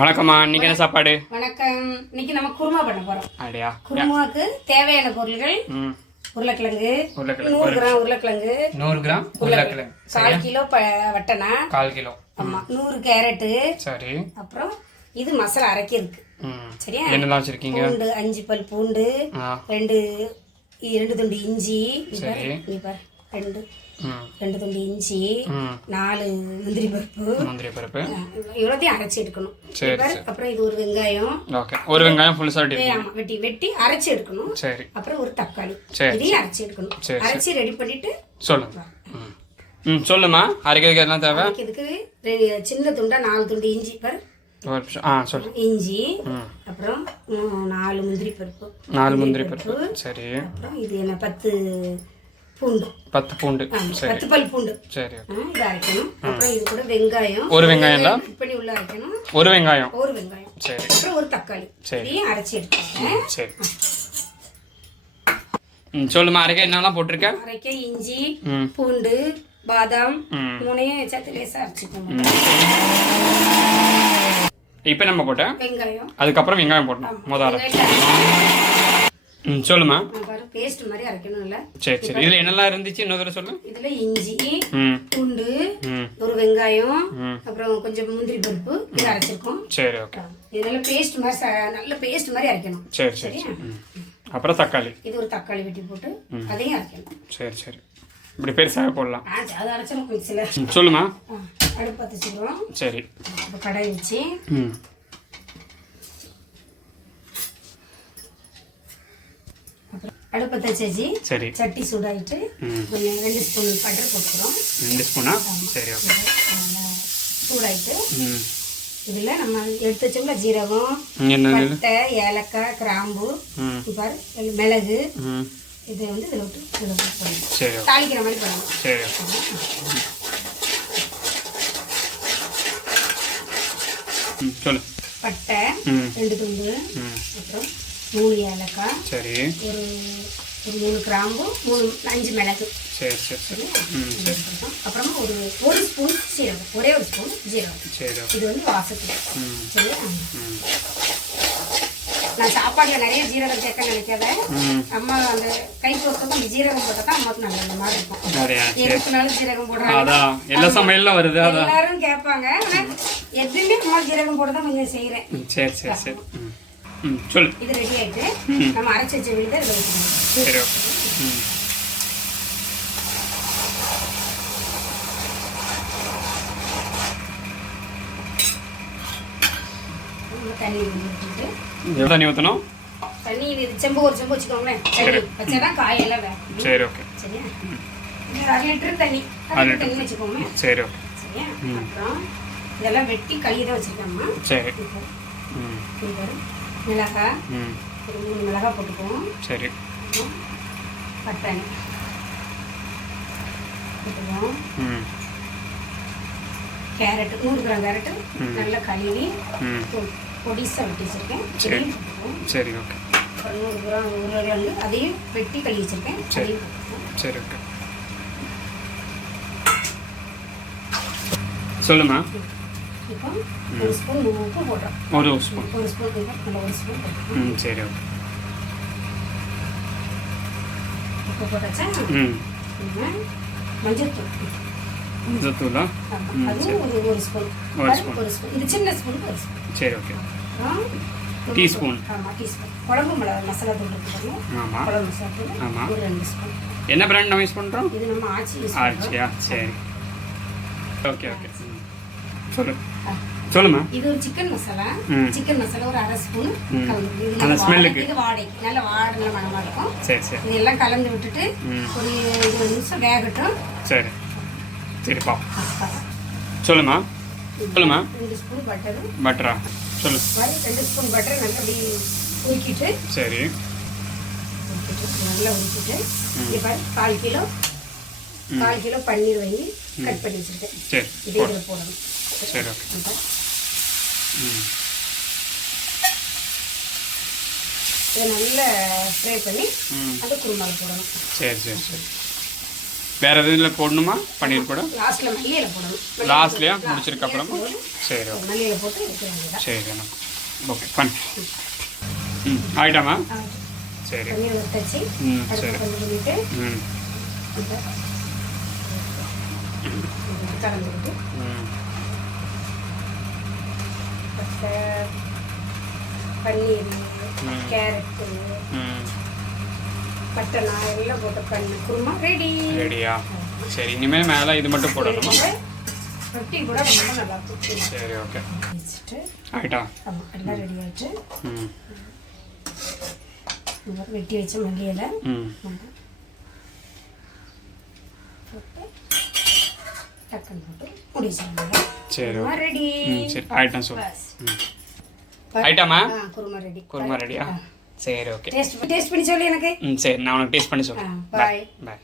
வணக்கம்மா. இன்னைக்கு என்ன சாப்பாடு? வணக்கம். இன்னைக்கு நம்ம குருமா பண்ண போறோம். அப்படியா? குருமாவுக்கு தேவையான பொருட்கள் உருளைக்கிழங்கு 100 கிராம் உருளைக்கிழங்கு 100 கிராம் உருளைக்கிழங்கு 1/4 கிலோ வட்டனா 1/4 கிலோ. ஆமா 100 கேரட்டு. சரி. அப்புறம் இது மசாலா அரைக்கிறதுக்கு. சரியா? என்னலாம் வச்சிருக்கீங்க? பூண்டு 5 பல் பூண்டு, 2 துண்டு இஞ்சி, சரி நீ பாரு 2 துண்டு இஞ்சி, 4 முந்திரி பருப்பு இவ்வளோத்தையும் அரைச்சி எடுக்கணும். அப்புறம் இது ஒரு வெங்காயம். ஒரு வெங்காயம் ஃபுல்லா வெட்டி அரைச்சி எடுக்கணும். சரி. அப்புறம் ஒரு தக்காளி இதையும் அரைச்சி எடுக்கணும். அரைச்சி ரெடி பண்ணிட்டு சொல்லுங்க. சொல்லுமா. அரைக்கிறதுக்கு எல்லாம் தேவை. இதுக்கு சின்ன துண்டா 4 துண்டு இஞ்சி பாரு. இஞ்சி, அப்புறம் 4 முந்திரி பருப்பு. சரி. அப்புறம் இது என்ன 10 பூண்டு. 10 பூண்டு. 10 பல் பூண்டு. சரி. இது அரைக்கணும். அப்புறம் இது கூட வெங்காயம். ஒரு வெங்காயம் தான் பண்ணி உள்ள அரைக்கணும். ஒரு வெங்காயம். சரி. அப்புறம் ஒரு தக்காளி. இதையும் அரைச்சி எடுத்துக்கோங்க. சரி. சொல்லுமா. அரைக்க என்னெல்லாம் போட்டிருக்க? அரைக்க இஞ்சி, பூண்டு, பாதாம் 3 சேர்த்து லேசா அரைச்சிக்கோங்க. இப்போ நம்ம போட்டேன் வெங்காயம். அதுக்கப்புறம் வெங்காயம் போட்டோம் முதல்ல. சொல்லுமா. பேஸ்ட் மாதிரி அரைக்கணும்ல. சரி சரி. இதுல என்னெல்லாம் இருந்துச்சு இன்னொரு தடவை சொல்லு. இதுல இஞ்சி, பூண்டு, ஒரு வெங்காயம், அப்புறம் கொஞ்சம் முந்திரி பருப்பு இது அரைச்சிருக்கோம். சரி. ஓகே. இது நல்ல பேஸ்ட் மாதிரி அரைக்கணும். சரி சரி. அப்புறம் தக்காளி. இது ஒரு தக்காளி வெட்டி போட்டு அதையும் அரைக்கணும். சரி சரி. இப்படி பெருசாக போடலாம். அதை அரைச்சணும் மிக்ஸில. சொல்லுமா. அடுப்பு பற்ற வச்சுக்கிறோம். சரி. கடாய் வச்சு அடுப்பத்தை வச்சு சரி சட்டி சூடாயிட்டு 2 ஸ்பூன் பட்டர் போட்டுக்கிறோம். 2 ஸ்பூனா? சரி. ஓகே. சூடாயிட்டு இதுல நம்ம எடுத்து வச்சோம்ல ஜீரகம், பட்டை, ஏலக்காய், கிராம்பு, பாரு மிளகு, இதை வந்து இதில் விட்டு போடணும். தாளிக்கிற மாதிரி பண்ணணும். சரி. சொல்லு. பட்டை 2 துண்டு, அப்புறம் 3 ஏலக்காய், சரி, ஒரு 3 கிராம்பு, 5 மிளகு. சரி சரி சரி. அப்புறமா ஒரு ஸ்பூன் சீரகம், ஒரே ஒரு ஸ்பூன் ஜீரகம். சரி. இது வந்து வாசத்துக்கு. சரியா? நான் சாப்பாடுல நிறைய ஜீரகம் சேர்க்க நினைக்காத. அம்மா அந்த கை பக்கம் அந்த ஜீரகம் போட்டா தான் அம்மாவுக்கு நல்ல மாதிரி இருக்கும். எதுக்குனாலும் ஜீரகம் போடுறாங்க. எல்லா சமையலும் வருது. எல்லாரும் கேட்பாங்க. ஆனா எதுவுமே அம்மா ஜீரகம் போட்டு தான் கொஞ்சம் செய்யறேன். சரி சரி சரி. சொல்லு. இது ரெடி ஆயிட்டு நம்ம அரைச்சி வச்ச விழுத இதில் வச்சுக்கணும். சரி. தண்ணி ஊற்றிட்டு எவ்வளோ தண்ணி ஊற்றணும்? தண்ணி செம்பு ஒரு செம்பு வச்சுக்கோங்களேன். தண்ணி வச்சாதான் காயெல்லாம் வேகும். சரி. ஓகே. சரியா? 1/2 லிட்டர் தண்ணி வச்சுக்கோங்க. சரி. ஓகே. சரியா? அப்புறம் இதெல்லாம் வெட்டி கழுவி தான் வச்சுருக்கோம்மா. சரி. மிளகாய் ஒரு 3 மிளகாய் போட்டுக்குவோம். சரி. பட்டாணி போட்டுக்குவோம். கேரட்டு 100 கிராம் கேரட்டு நல்லா கழுவி பொடிசாக வெட்டி வச்சுருக்கேன். அதையும் போட்டுக்குவோம். சரி. ஓகே. 100 கிராம் உருளைக்கிழங்கு அதையும் வெட்டி கழுவி வச்சுருக்கேன். அதையும் போட்டுக்குவோம். சரி. ஓகே. சொல்லுமா. இப்போ 1 ஸ்பூன் உப்பு போடுறோம். 1 ஸ்பூன். 1 ஸ்பூன் நல்லா 1 ஸ்பூன் போட்டுக்கோம். சரி. ஓகே. உப்பு போட்டாச்சா? மஞ்சத்தூளா? அதுவும் ஒரு ஸ்பூன். இது சின்ன ஸ்பூன் 1 ஸ்பூன். சரி. ஓகே. டீஸ்பூன். ஆமாம், டீஸ்பூன். குழம்பு மசாலா தூள் இருக்குது. ஆமாம், குழம்பு மசாலா தூள் ஒரு 2 ஸ்பூன். என்ன பிராண்ட் நம்ம யூஸ் பண்ணுறோம்? இது நம்ம ஆச்சியா? சரி. ஓகே. ஓகே. சொல்லு. சொல்லுமா. இது ஒரு சிக்கன் மசாலா. சிக்கன் மசாலா ஒரு 1/2 ஸ்பூன். அந்த ஸ்மெல்லுக்கு இது வாடைக்கு நல்ல வாடல மணமா இருக்கும். சரி சரி. இதெல்லாம் கலந்து விட்டுட்டு ஒரு 20 நிமிஷம் வேகட்டும். சரி. சரிப்பா. சொல்லுமா. 2 ஸ்பூன் பட்டரா? சொல்லு. 2 ஸ்பூன் பட்டர் நல்லா அப்படி உருக்கிட்டு. சரி. நல்லா உருக்கிட்டு இது பாரு 1/4 கிலோ பன்னீர் வாங்கி கட் பண்ணி வச்சுருக்கேன். சரி. இதை இதில் போடணும். சரி. ஓகே. இதை நல்லா ஃப்ரை பண்ணி அந்த குருமாவில் போடணும். சரி சரி சரி. வேறு எதுவும் இதில் போடணுமா பன்னீர் கூட? லாஸ்ட்டில் மல்லியில் போடணும். லாஸ்ட்லையா முடிச்சிருக்க அப்புறமா? சரி ஓகே. மல்லியில் போட்டு வைக்க வேண்டியதான். சரி அண்ணா. ஓகே பண்ணு. ஆயிட்டாமா? சரி. பன்னீர் வறுத்தாச்சு. சரி. கொஞ்சம் பண்ணிட்டு கலந்துக்கிட்டு பன்னீர், கேரட்டு, பட்டனா எல்லாம் போட்டு பண்ணி குருமா ரெடியா? சரி, இனிமேல் மேலே இது மட்டும் போடணுமா? ரொட்டி கூட ரொம்ப நல்லா இருக்கும். சரி ஓகே. வச்சுட்டு ஆயிட்டா? ஆமாம், எல்லாம் ரெடி ஆகிட்டு வெட்டி வச்ச மல்லியில் போட்டு டக்குன்னு போட்டு முடிச்சிடலாம். சரி ரெடி. சரி ஆயிட்டா. சொல்லு. ஆயிட்டாமா? குருமா ரெடியா? சரி ஓகே. டேஸ்ட் பண்ணி சொல்லு எனக்கு. சரி, நான் உனக்கு டேஸ்ட் பண்ணி சொல்கிறேன். பாய். பாய்.